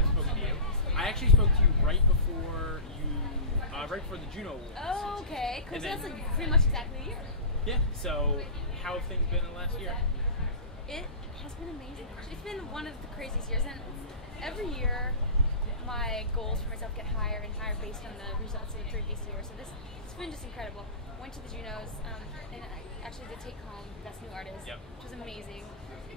I've spoken to you. I actually spoke to you right before the Juno Awards. Oh, okay. Cool. So that's like pretty much exactly a year. Yeah. So how have things been in the last year? It has been amazing. It's been one of the craziest years, and every year my goals for myself get higher and higher based on the results of the previous year. So it's been just incredible. Went to the Junos, and I actually did take home Best New Artist, which was amazing.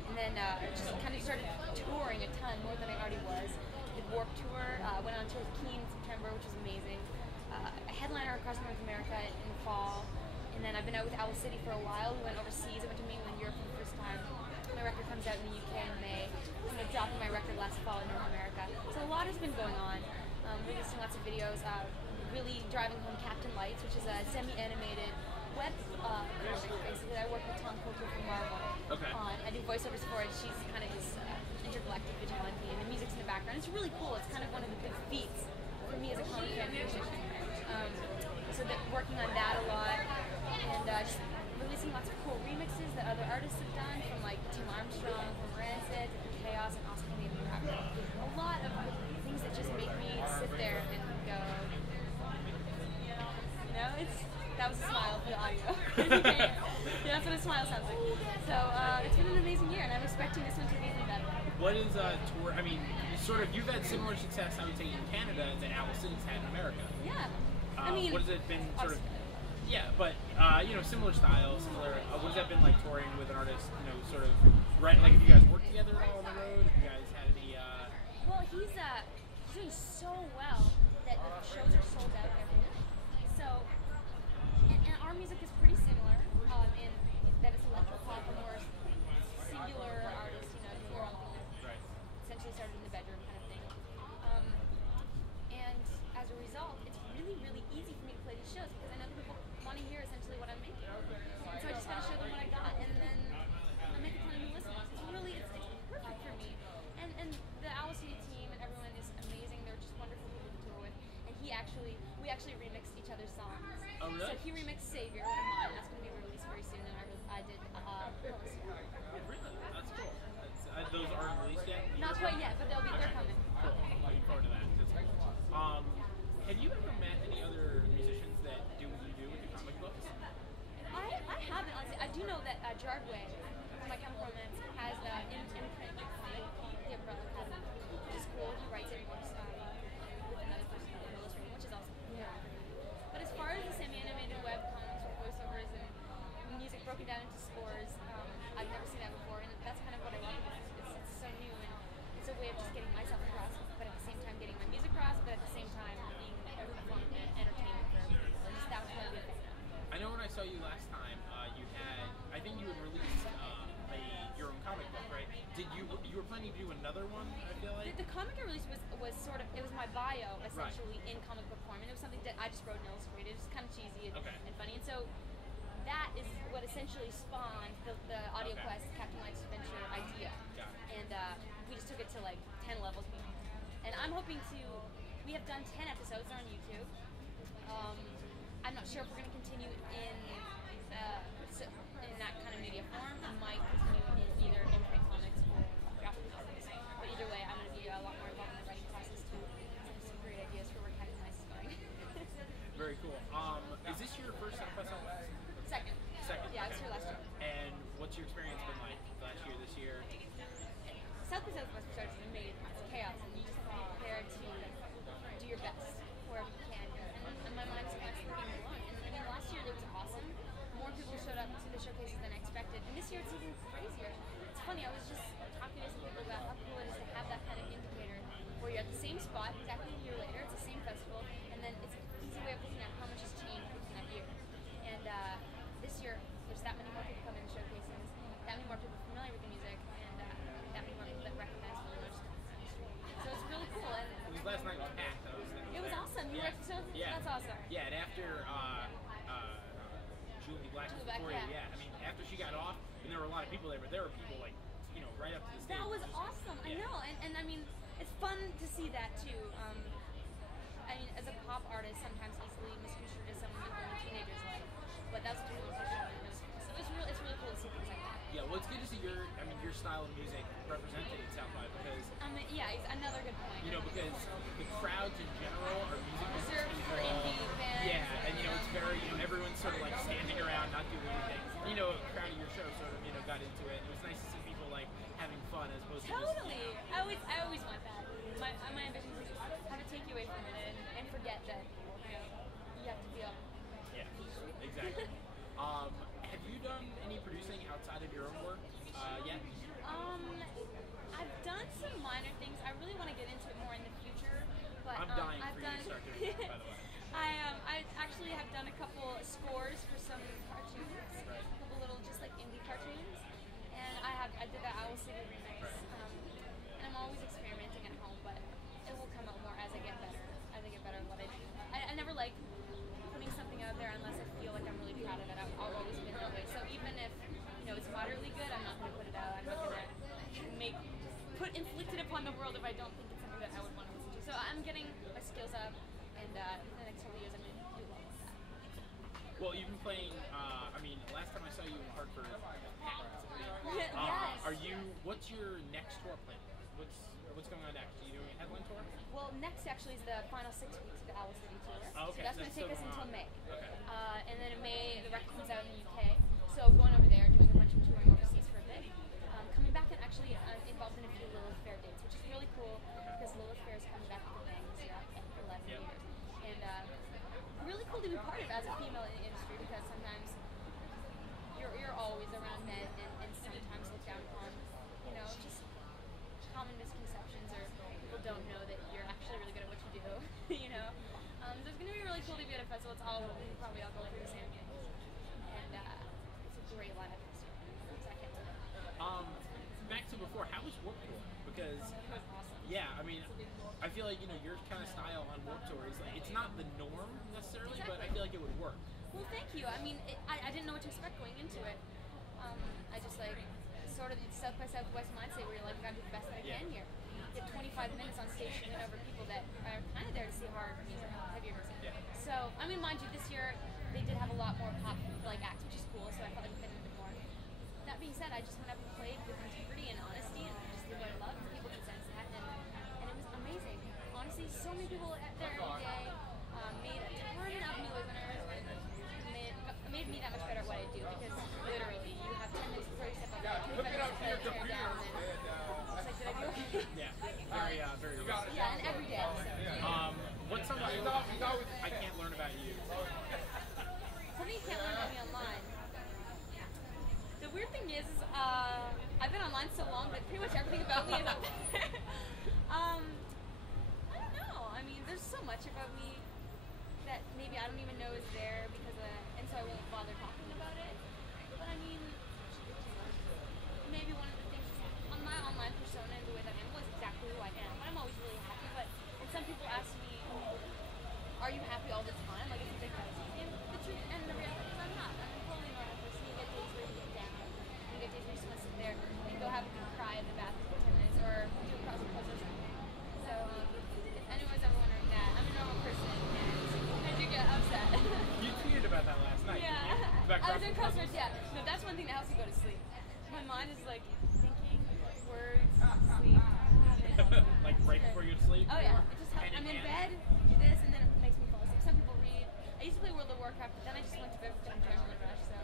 And then just kind of started touring a ton, more than I already was. Did Warped Tour, went on tour with Keen in September, which was amazing. A headliner across North America in the fall. And then I've been out with Owl City for a while. We went overseas. I went to mainland Europe for the first time. My record comes out in the UK in May. I'm dropping my record last fall in North America. So a lot has been going on. Releasing lots of videos. Really driving home Captain Lights, which is a semi-animated web comic. Basically, I work with Tom Coker from Marvel. Okay. I do voiceovers for it. She's kind of this intergalactic vigilante, and the music's in the background. It's really cool. It's kind of one of the big feats for me as a comic fan musician. So that working on that a lot, and just releasing lots of cool remixes that other artists have done, from like Tim Armstrong, from Rancid, Chaos, and Oscar Navy. A lot of things that just make me sit there and go, that was a smile for the audio. Yeah, that's what a smile sounds like. So it's been an amazing year, and I'm expecting this one to be even better. What is tour? I mean, you've had similar success, I would say, in Canada that Owl City's had in America. Yeah. I mean, what has it been sort of? Yeah, but similar style, similar. What has that been like touring with an artist? Sort of. Right, like, have you guys worked together at all on the road? Have you guys had any? Well, he's doing so well that the shows are sold out every night. So, and our music is pretty similar in that it's electropop, a more singular artist, doing your own thing. Right. Essentially started in the bedroom kind of thing. And as a result, it's really, really easy for me to play these shows because I know that people want to hear essentially what I'm making. And so I just got to show them what I got, and then I make a ton of new listeners. It's perfect for me. And the Owl City team and everyone is amazing. They're just wonderful people to tour with. And we actually remixed each other's songs. Oh, really? So he remixed Savior, one of mine. That's going to be released very soon. And I did Pills. Really? That's cool. Those aren't released yet? Not quite yet, but they're coming. Cool. Looking forward to that. That's cool. Have you ever met any other musicians that do what you do with the comic books? I haven't, honestly. I do know that Gerard Way, from My Chemical Romance, has an imprint comic, The Umbrella Cousin, which is cool. He writes it and works with another person illustrating, which is awesome. Yeah. But as far as the semi-animated webcomics with voiceovers and music broken down into scores, I've never seen that before, and that's kind of what I love about it. It's so new, and it's a way of just getting myself across, but at the same time getting my music across, but at the same time being fun and entertainment for everyone. Just that was my big thing. I know when I saw you last time, I think you had released your own comic book, right? You were planning to do another one, I feel like? The comic I released was sort of, it was my bio, essentially, in comic book form, and it was something that I just wrote and illustrated. It was kind of cheesy and funny, and so that is what essentially spawned the Audio Quest Captain Light's Adventure idea. And we just took it to like 10 levels beyond. And I'm hoping we have done 10 episodes on YouTube. I'm not sure if we're going to continue in that kind of media form. I might continue in either in-print comics or graphic novels. But either way, I'm going to be a lot more involved in the writing process too. I have some great ideas for where Captain Light is going. Very cool. Is this your first South by Southwest? Second. Yeah, I was here last year. And what's your experience been like last year, this year? South by Southwest starts to make chaos, and you just have to be prepared to do your best wherever you can. And my mind's constantly being blown. And I mean, last year it was awesome. More people showed up to the showcases than I expected. And this year it's even crazier. It's funny, I was just talking to some people about how cool it is to have that kind of indicator where you're at the same spot exactly a year later, it's the same festival, and then it's an easy way of looking at how much has changed within that year. And this year, there's that many more people coming to showcases, that many more people familiar with the music, and that many more people that recognize me in the industry. So it's really cool. And Last night was packed. It was awesome. You were at the show? Yeah. That's awesome. Yeah, and after Julie Black, yeah. I mean, after she got off, and there were a lot of people there, but there were people like, right up to the stage. That was awesome. I know, and I mean, it's fun to see that too. I mean, as a pop artist, sometimes easily misconstrued as someone who only teenagers like, but that's what people are. So it's really cool to see things like that. Yeah, well, it's good to see your style of music represented in South by because. Yeah, I'm another good point. You know, because the crowds in general are music business Reserved people. for indie bands. Yeah, and you know, it's very, you know, everyone's sort of like standing around, not doing anything. You know, a crowd of your show sort of, you know, got into it. It was nice to see people like having fun as opposed to just, Totally. I always want that. My ambition is to just have it take you away from it and forget that you have to feel. Yeah, exactly. Have you done any producing outside of your own work yet? I've done some minor things. I really want to get into it more in the future, but I'm dying for you to start doing that, by the way. I actually have done a couple scores for some cartoons, a couple little just like indie cartoons, and I did that Owl City remix. And I'm always experimenting at home, but it will come out more as I get better. As I get better at what I do. I never like putting something out there unless I feel like I'm really proud of it. I've always been that way. So even if it's moderately good, I'm not going to put it out. I'm not going to inflict it upon the world if I don't think it's something that I would want to listen to. So I'm getting my skills up, and in the next couple of years, I'm going to do well with that. Well, you've been playing. I mean, last time I saw you in Hartford, Yes. What's your next tour plan? What's going on next? Are you doing a headline tour? Well, next actually is the final 6 weeks of the Owl City tour. Oh, okay. So that's going to take us until May. Okay. And then in May, the record comes out in the UK. So going over there, doing a bunch of touring overseas for a bit. Coming back and actually involved in a few Lilith Fair dates, which is really cool because Lilith Fair is coming back with a bang this year after 11 years. And really cool to be part of as a female in the industry because sometimes you're always around men and sometimes looked down upon, just common misconceptions or people don't know that you're actually really good at what you do, So it's going to be really cool to be at a festival. We probably all go through the same things. And it's a great lineup this year. So I can't wait. Back to before, how was Warped Tour? Because, It was awesome. yeah, I mean, I feel like, your kind of style on Warped Tour is like, it's not the norm necessarily, but I feel like it would work. Well, thank you. I mean, I didn't know what to expect going into it. I just sort of South by Southwest mindset where you're like, I gotta do the best that I can here. Get 25 minutes on stage to win over people that are kind of there to see hard music, heavier music. Yeah. So, I mean, mind you, this year they did have a lot more pop acts, which is cool. So I felt like we fit in a bit more. That being said, I just went up and played with integrity and honesty and just did what I love. And people could sense that, and it was amazing. Honestly, so many people there every day made a ton of new listeners. Made me that much better at what I do because literally you have 10 minutes before you step up there, 25 minutes before you tear down, and it's like, did I do it? Yeah, very good. Yeah, and every day. So. What's something I can't learn about you? Something you can't learn about me online. The weird thing is I've been online so long that pretty much everything about me is up there. I don't know. I mean, there's so much about me that maybe I don't even know is there because and so I won't bother talking about it. But I mean, maybe one of the things on my online persona and the way that I am is exactly who I am. But I'm always really happy. And some people ask me, are you happy all the time? Like, it's a big message. And the truth and the reality is I'm not. I'm a totally normal person. You get days where you get down. You get days where you just want to sit there and go have a cry in the bathroom for 10 minutes or do a crossword puzzle or something. So if anyone's ever wondering that, I'm a normal person and I do get upset. You tweeted about that last night. Yeah. I was doing crosswords, yeah. No, that's one thing that helps me go to sleep. My mind is like thinking, words, sleep. Like right before you go to sleep? Oh yeah, it just helps. I'm in bed, do this, and then it makes me fall asleep. Some people read. I used to play World of Warcraft, but then I just went to bed with an adrenaline rush, so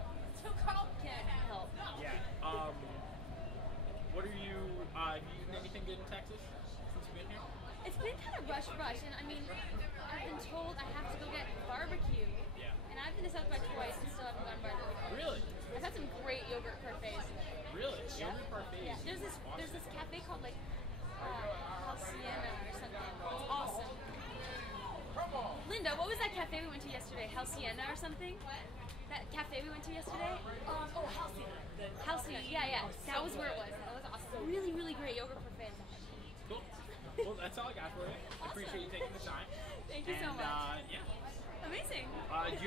can't help. Yeah. What are you, have you eaten anything good in Texas since you've been here? It's been kind of rush, and I mean, I've been told I have to go get barbecue. Yeah. And I've been to South by twice and still haven't gone barbecue. Really? I've had some great yogurt parfaits. Really? Yeah. Yogurt parfaits? Yeah. There's this cafe called Halcyona or something. It's awesome. Linda, what was that cafe we went to yesterday? Halcyona or something? That cafe we went to yesterday? Halcyona, yeah. That was where it was. That was awesome. Really, really great yogurt parfait. Cool. Well, that's all I got for you. I appreciate you taking the time. Thank you so much. Yeah. Amazing. Do you